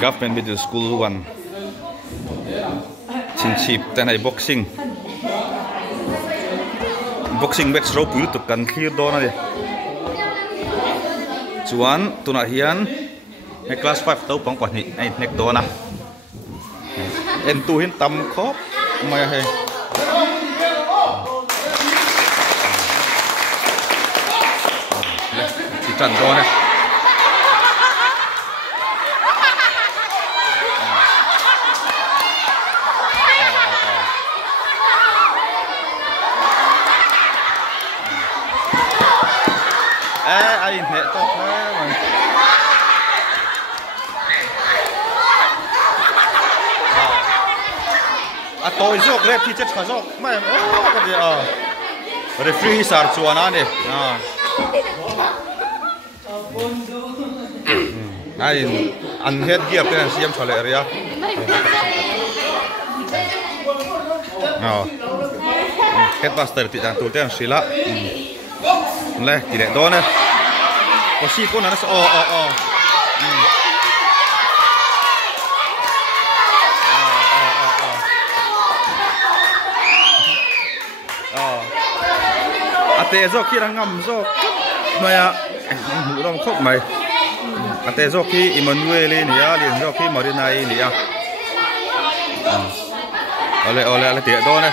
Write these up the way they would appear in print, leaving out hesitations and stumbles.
Government Middle School 1 Chin Chip tên này boxing match row pui tu kan clear do na de chuan tuna hian he class 5 to pang pahnih ai nek do na en tu hin tam khop mai he chỉ trần do này ai hệ tốt thế mà tôi dọc rep thì chết phải dọc mày cái gì referee sar chuan anh đi ai ăn hết kia cái xem cho lệ rồi headmaster thì đang tụi tên xí lạ lẽ thì để đó nè có xí con nó tệ do khi đang ngầm do mày ngủ đông khóc mày tệ do khi Emmanuel lên nhá liền do khi Marina nhá ole tệ đó nè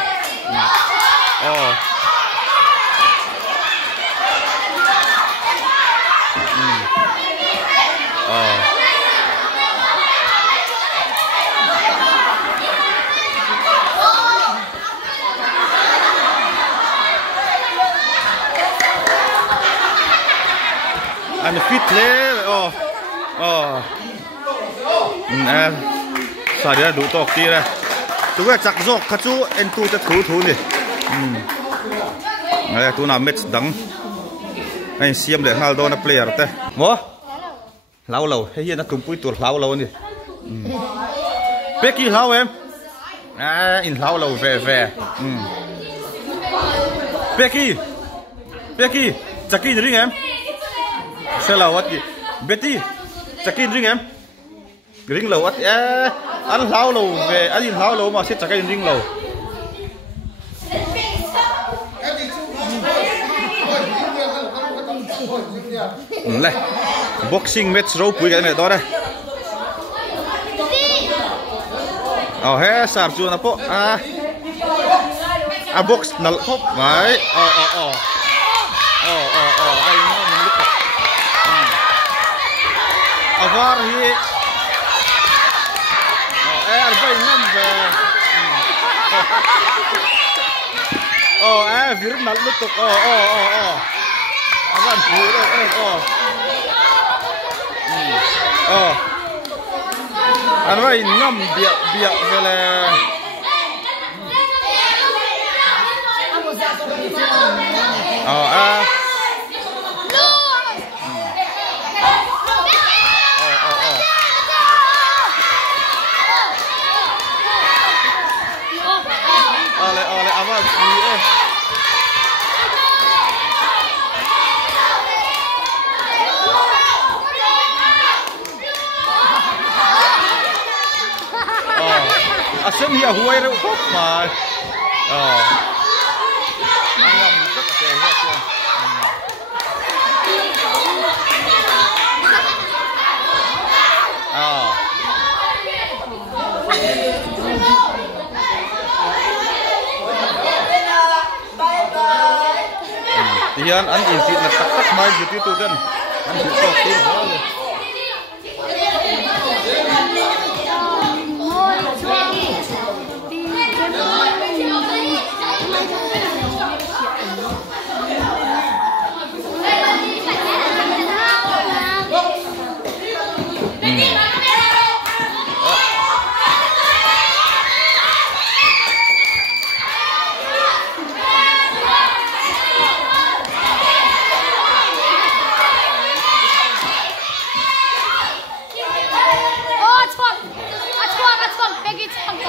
anh fit le nè sao đấy đủ to kia đây tụi cái chặt dọc khát chú anh tu cho thú đi này tụi nào match đắng anh xem để hai đôi nó player thế vô lâu hay hiện nó cùng bụi tuột lâu đi Becky lâu em in lâu về Becky chắc cái gì em sẽ là what gì Betty chắc cái ring em ring lầu anh lâu về anh in lâu mà sẽ chắc cái ring lầu này boxing match row pui cái này đó đây he sar chu na po box nal khop mai ai nó lúc avar hi arba'in năm về vir nal lutuk avan puro arba'in năm biak vele ole avan asem hi huai re khop mai anh làm rất là dễ hết chưa Tiyan an inti na tak mai gitu tu dan an gitu tu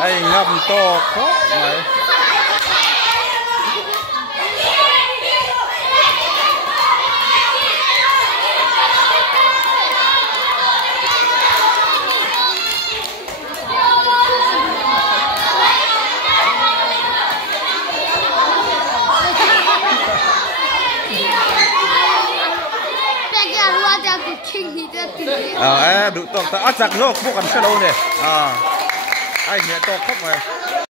ai ngâm to khóc này đủ tộc ta ắt chặt lô bốc ăn xe đâu nè ai nhẹ to khóc mày